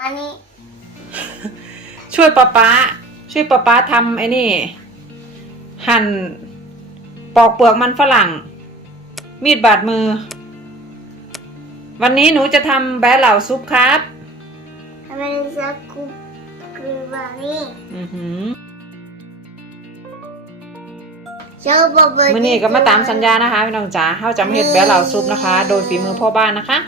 อันนี้ช่วยป้าป๊าช่วยป้าป๊าทำไอ้นี่ หั่นปอกเปลือกมันฝรั่ง มีดบาดมือ วันนี้หนูจะทำแบะเหล่าซุปครับทำไมจะกุบคือแบบนี้อือหือเจ้าบอกว่ามื่อนี้ก็มาตามสัญญานะคะพี่น้องจ๋าเขาจะมาเฮ็ดแบะเหล่าซุปนะคะ โดยฝีมือพ่อบ้านนะคะ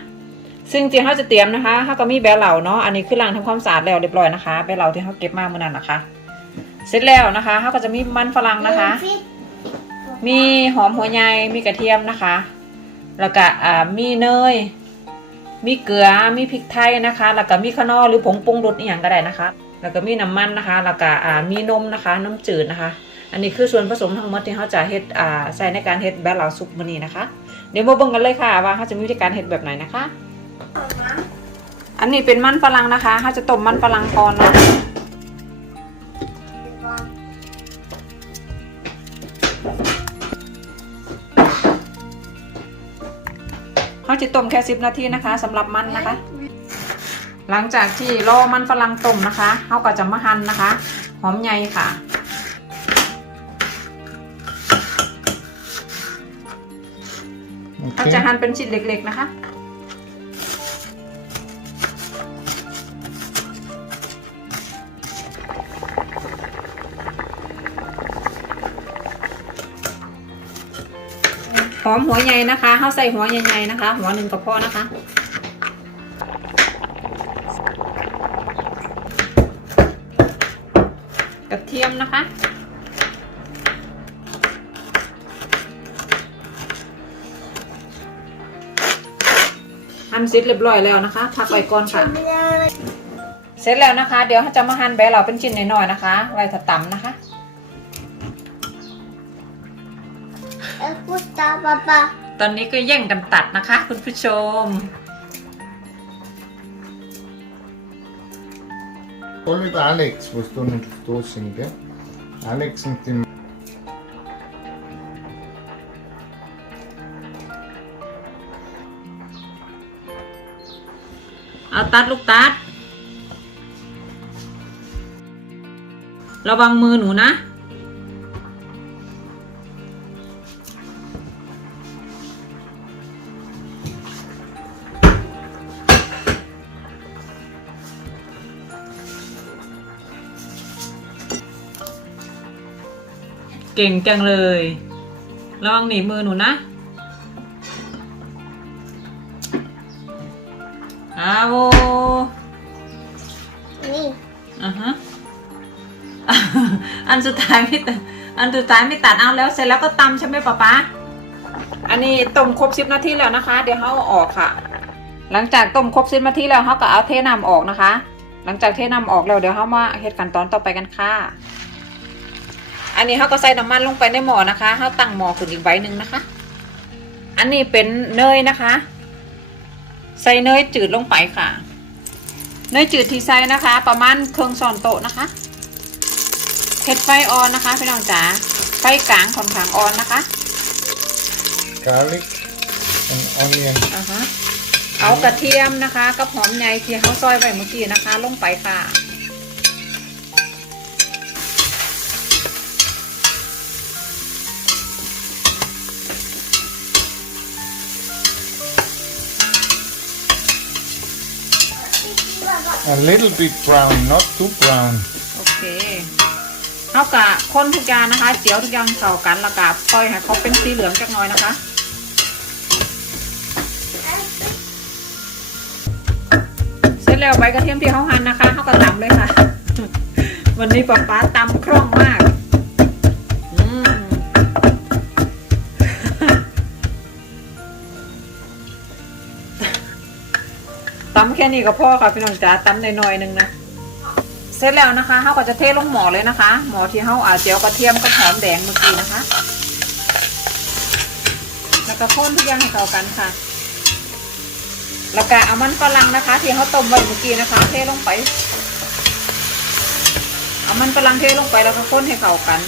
ซึ่งจริงเขาจะเตรียมนะคะเขาก็มีแบะเหล่าเนาะ อันนี้คือล้างทำความสะอาดแล้วเรียบร้อยนะคะ แบะเหล่าที่เขาเก็บมาเมื่อนั้นนะคะ เสร็จแล้วนะคะเขาก็จะมีมันฝรั่งนะคะ มีหอมหัวใหญ่ มีกระเทียมนะคะ แล้วก็อ่ามีเนย มีเกลือ มีพริกไทยนะคะ แล้วก็มีข้าวนอหรือผงปรุงรสอหย่างก็ได้นะคะ แล้วก็มีน้ำมันนะคะ แล้วก็อ่ามีนมนะคะ น้ำจืดนะคะอันนี้คือส่วนผสมทั้งหมดที่เขาจะเฮ็ดอ่าใส่ในการเฮ็ดแบบเหลาซุปมื้อนี้นะคะ เดี๋ยวมาเบิ่งกันเลยค่ะว่าเขาจะมีวิธีการเฮ็ดแบบไหนนะคะ อันนี้เป็นมันฝรั่งนะคะเขาจะต้มมันฝรั่งก่อนเนาะเขาจะต้มแค่สิบนาทีนะคะสำหรับมันนะคะ หลังจากที่รอมันฝรั่งต้มนะคะเขาก็จะมาหั่นนะคะ หอมใหญ่ค่ะเขาจะ Okay. หั่นเป็นชิ้นเล็กๆนะคะ อมหัวใหญ่นะคะเขาใส่หัวใหญ่ๆนะคะ หัวหนึ่งก็พอนะคะกระเทียมนะคะ หั่นเสร็จเรียบร้อยแล้วนะคะ พักไว้ก่อนค่ะ เสร็จแล้วนะคะ เดี๋ยวจะมาหั่นแบะเราเป็นชิ้นน้อยๆนะคะ ไว้ถ้าตำนะคะ ตาปาปาตอนนี้ก็แย่งกันตัดนะคะ คุณผู้ชม Call with Alex was doing it those in gell? Alex und dem เอาตัดลูกตัด ระวังมือหนูนะ เก่งจังเลยระวังหนีบมือหนูนะอาโวนี่อะฮะอันสุดท้ายไม่ตัดอันสุดท้ายไม่ตัดเอาแล้วเสร็จแล้วก็ตำใช่ไหมป๊าป๊าอันนี้ต้มครบสิบนาทีแล้วนะคะ เดี๋ยวเขาเอาออกค่ะ หลังจากต้มครบสิบนาทีแล้วเขาก็เอาเทน้ำออกนะคะ หลังจากเทน้ำออกแล้วเดี๋ยวเขามาเฮ็ดขั้นตอนต่อไปกันค่ะ อันนี้เขาก็ใส่น้ำมันลงไปในหม้อนะคะเขาตั้งหม้อขึ้นอีกใบหนึ่งนะคะ อันนี้เป็นเนยนะคะ ใส่เนยจืดลงไปค่ะ เนยจืดที่ใส่นะคะ ประมาณครึ่งช้อนโต๊ะนะคะเผ็ดไฟอ่อนนะคะพี่น้องจ๋าไฟกลางค่อนข้างอ่อนนะคะ garlic and onion. อ่าฮะเอากระเทียมนะคะกับหอมใหญ่ที่เขาซอยไว้เมื่อกี้นะคะ ลงไปค่ะ A little bit brown, not too brown. โอเคเอากะคนทุกอย่างนะคะเจียวทุกอย่างเข้ากันแล้วกะปล่อยให้เขาเป็นสีเหลืองจักหน่อยนะคะ เสร็จแล้วใบกระเทียมที่เขาหั่นนะคะเขาก็ตำเลยค่ะ วันนี้ป๊าป๊าตำคล่องมาก แค่นี้ก็พอค่ะพี่น้องจ๋าตำหน่อยๆหนึงนะเสร็จแล้วนะคะเขาก็จะเทลงหม้อเลยนะคะ หม้อที่เขาอาเจียวกระเทียมกับหอมแดงเมื่อกี้นะคะ แล้วก็คนทุกอย่างให้เข้ากันค่ะ แล้วก็เอามันฝรั่งนะคะ ที่เขาต้มไว้เมื่อกี้นะคะ เทลงไป เอามันฝรั่งเทลงไปแล้วก็คนให้เข้ากัน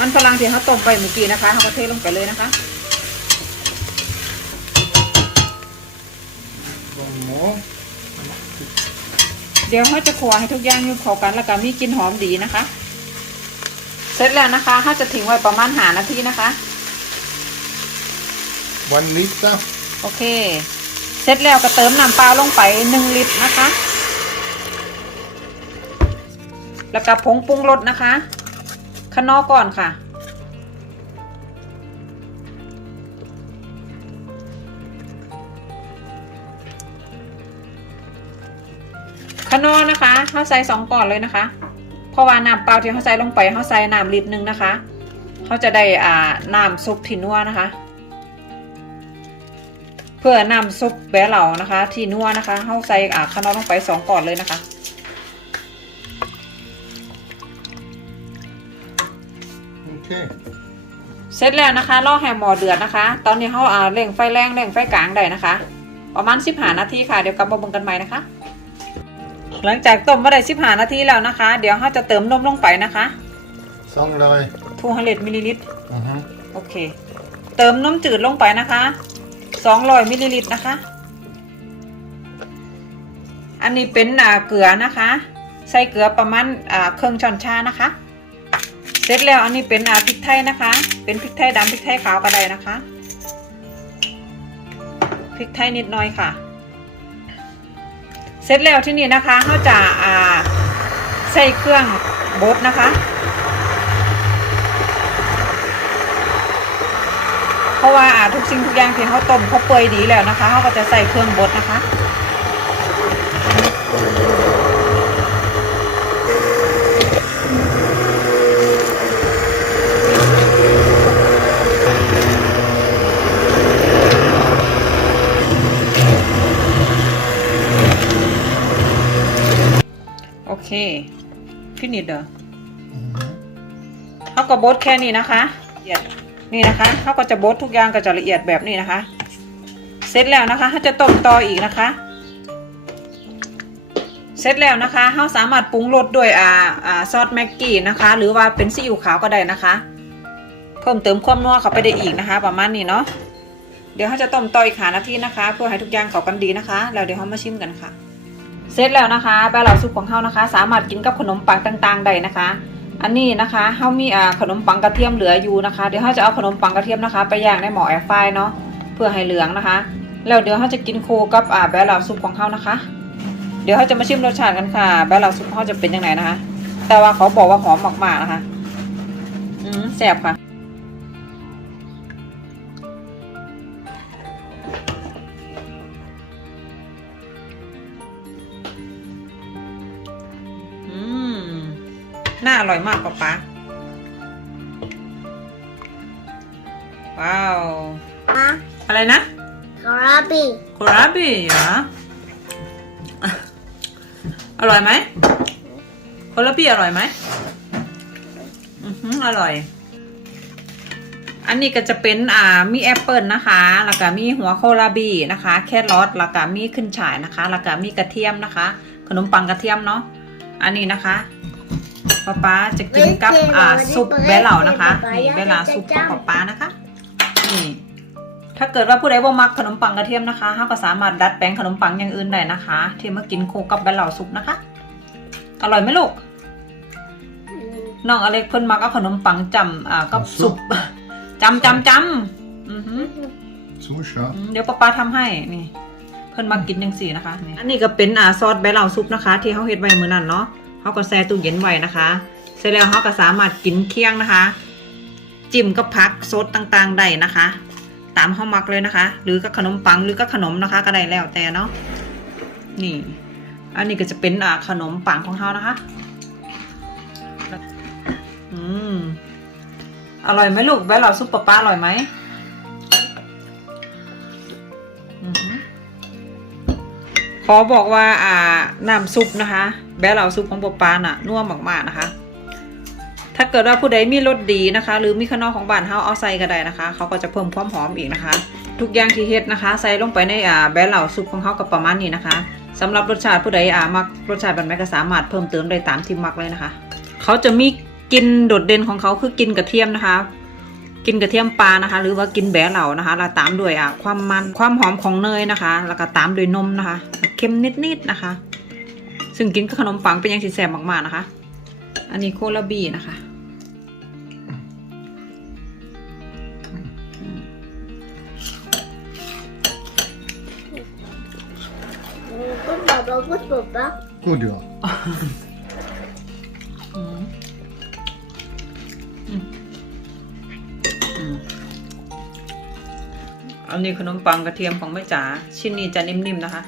มันฝรั่งที่เขาต้มไปเมื่อกี้นะคะเขาก็เทลงไปเลยนะคะ One more. เดี๋ยวเขาจะคั่วให้ทุกอย่างอยู่เข้ากันแล้วก็มีกลิ่นหอมดีนะคะ เสร็จแล้วนะคะเขาจะทิ้งไว้ประมาณหานาทีนะคะ one liter โอเค เสร็จแล้วก็เติมน้ำเปล่าลงไปหนึ่งลิตรนะคะ แล้วก็ผงปรุงรสนะคะข้างนอกก่อนค่ะ ขนอนะคะเขาใส่สองก่อนเลยนะคะ เพราะว่าน้ำเปล่าที่เขาใส่ลงไปเขาใส่น้ำลิตรหนึ่งนะคะเขาจะได้อ่าน้ำซุปที่นัวนะคะ เพื่อนำซุปแบะเหล่านะคะ ที่นัวนะคะเขาใส่อ่าขนอลงไปสองก่อนเลยนะคะ okay เสร็จแล้วนะคะรอให้หมอเดือดนะคะ ตอนนี้เขาอ่าเร่งไฟแรงเร่งไฟกลางได้นะคะ ประมาณสิบหานาทีค่ะ เดี๋ยวกลับมาเบิ่งกันใหม่นะคะ หลังจากต้มมาได้สิบหานาทีแล้วนะคะ เดี๋ยวเขาจะเติมนมลงไปนะคะ200 200มิลลิลิตร Mhm. โอเค เติมนมจืดลงไปนะคะ200มิลลิลิตรนะคะ อันนี้เป็นอ่าเกลือนะคะ ใส่เกลือประมาณอ่าครึ่งช้อนชานะคะ เสร็จแล้วอันนี้เป็นอ่าพริกไทยนะคะ เป็นพริกไทยดำพริกไทยขาวก็ได้นะคะ พริกไทยนิดหน่อยค่ะ เสร็จแล้วที่นี่นะคะเขาจะอ่าใส่เครื่องบดนะคะ เพราะว่าอ่าทุกสิ่งทุกอย่างที่เขาต้มเขาเปื่อยดีแล้วนะคะเขาก็จะใส่เครื่องบดนะคะ เคพี่นิดเด้อ Mhm. เขาก็บดแค่นี้นะคะละเอียดนี่นะคะเขาก็จะบดทุกอย่างก็จะละเอียดแบบนี้นะคะ เสร็จแล้วนะคะเขาจะต้มต่ออีกนะคะ เสร็จแล้วนะคะเขาสามารถปรุงรสด้วยอ่าอ่าซอสแม็กกี้นะคะ หรือว่าเป็นซีอิ๊วขาวก็ได้นะคะ เพิ่มเติมความนัวเข้าไปได้อีกนะคะ ประมาณนี้เนาะเดี๋ยวเขาจะต้มต่ออีกหานาทีนะคะ เพื่อให้ทุกอย่างเข้ากันดีนะคะ แล้วเดี๋ยวเขามาชิมกันค่ะ เสร็จแล้วนะคะแบะเหลาซุปของเขานะคะ สามารถกินกับขนมปังต่างๆได้นะคะ อันนี้นะคะเขามีอ่าขนมปังกระเทียมเหลืออยู่นะคะ เดี๋ยวเขาจะเอาขนมปังกระเทียมนะคะ ไปย่างในหม้อแอร์ไฟร์เนาะเพื่อให้เหลืองนะคะ แล้วเดี๋ยวเขาจะกินคู่กับอ่าแบะเหลาซุปของเขานะคะ เดี๋ยวเขาจะมาชิมรสชาติกันค่ะแบะเหลาซุปของเขาจะเป็นยังไงนะคะ แต่ว่าเขาบอกว่าหอมมากๆนะคะ อืมแซ่บค่ะ อร่อยมากป๊าป๊าว้าวอะอะไรนะกระบี่โคราบิเหรออะอร่อยไหมโคราบิอร่อยไหมอือหืออร่อย อันนี้ก็จะเป็นอ่ามีแอปเปิลนะคะแล้วก็มีหัวโคราบีนะคะ แครอทแล้วก็มีขึ้นฉ่ายนะคะแล้วก็มีกระเทียมนะคะ ขนมปังกระเทียมเนาะอันนี้นะคะ ป๊าป๊าจะกินกับอ่าซุปเบลเหล่านะคะนี่เบลลาซุปของป๊าป๊านะคะนี่ถ้าเกิดว่าผู้ใดบ่มักขนมปังกระเทียมนะคะเขาก็สามารถดัดแปลงขนมปังอย่างอื่นได้นะคะ ที่มากินคู่กับเบลเหล่าซุปนะคะ อร่อยไหมลูกน้องอเล็กเพิ่นมักเอาขนมปังจำอ่ากับซุปจำจำจำอือหือ Susha. อืมเดี๋ยวป้าป้าทำให้นี่ เพิ่นมากินยังสี่นะคะนี่อันนี้ก็เป็นอ่าซอสใบเหล่าซุปนะคะ ที่เขาเฮ็ดไว้มื้อนั้นเนาะ เขาก็แช่ตู้เย็นไว้นะคะ เสร็จแล้วเขาก็สามารถกินเคี่ยงนะคะ จิ้มกับผักสดต่างๆได้นะคะ ตามเขามักเลยนะคะ หรือกับขนมปังหรือกับขนมนะคะ ก็ได้แล้วแต่เนาะนี่ อันนี้ก็จะเป็นอขนมปังของเขานะคะอืมอร่อยไหมลูกแบะเหล่าซุปป้าป้าอร่อยไหมขอบอกว่าอ่าน้ำซุปนะคะ แบะเหล่าซุปของปอปาน่ะนัวมากๆนะคะ ถ้าเกิดว่าผู้ใดมีรสดีนะคะ หรือมีข้านอของบ้านเฮาเอาใส่ก็ได้นะคะ เขาก็จะเพิ่มความหอมอีกนะคะ ทุกอย่างที่เฮ็ดนะคะ ใส่ลงไปในอ่าแบะเหล่าซุปของเขาก็ประมาณนี้นะคะสำหรับรสชาติผู้ใดอ่ามักรสชาติแบบไหนก็สามารถเพิ่มเติมได้ตามที่มักเลยนะคะ เขาจะมีกินโดดเด่นของเขาคือกินกระเทียมนะคะ กินกระเทียมปลานะคะ หรือว่ากินแบะเหล่านะคะแล้วตามด้วยอะความมันความหอมของเนยนะคะ แล้วก็ตามด้วยนมนะคะ เค็มนิดๆนะคะ ซึ่งกินกับขนมปังเป็นอยังสิแสบมากๆนะคะ อันนี้โคลาบีนะคะ Good Baba, good Baba. God ja. อืออันนี้ขนมปังกระเทียมของแม่จ๋าชิ้นนี้จะนิ่มๆนะคะ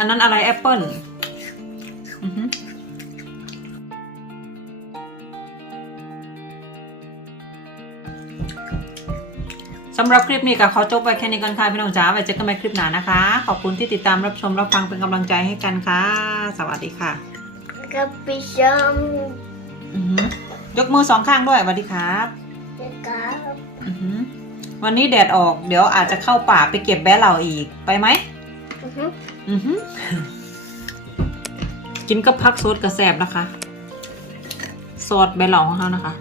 อันนั้นอะไรแอปเปิลอือหือสำหรับคลิปนี้ก็ขอจบไว้แค่นี้ก่อนค่ะพี่น้องจ๋าไว้เจอกันใหม่คลิปหน้านะคะ ขอบคุณที่ติดตามรับชมรับฟังเป็นกำลังใจให้กันค่ะ สวัสดีค่ะ Capichão. อือหือยกมือสองข้างด้วยสวัสดีครับ Legal. อือหือวันนี้แดดออกเดี๋ยวอาจจะเข้าป่าไปเก็บแบะเหล่าอีกไปไหม Uhum. อือหือกินกับพักโซดกระแสบนะคะ ซอสแบเหล่าของเขานะคะ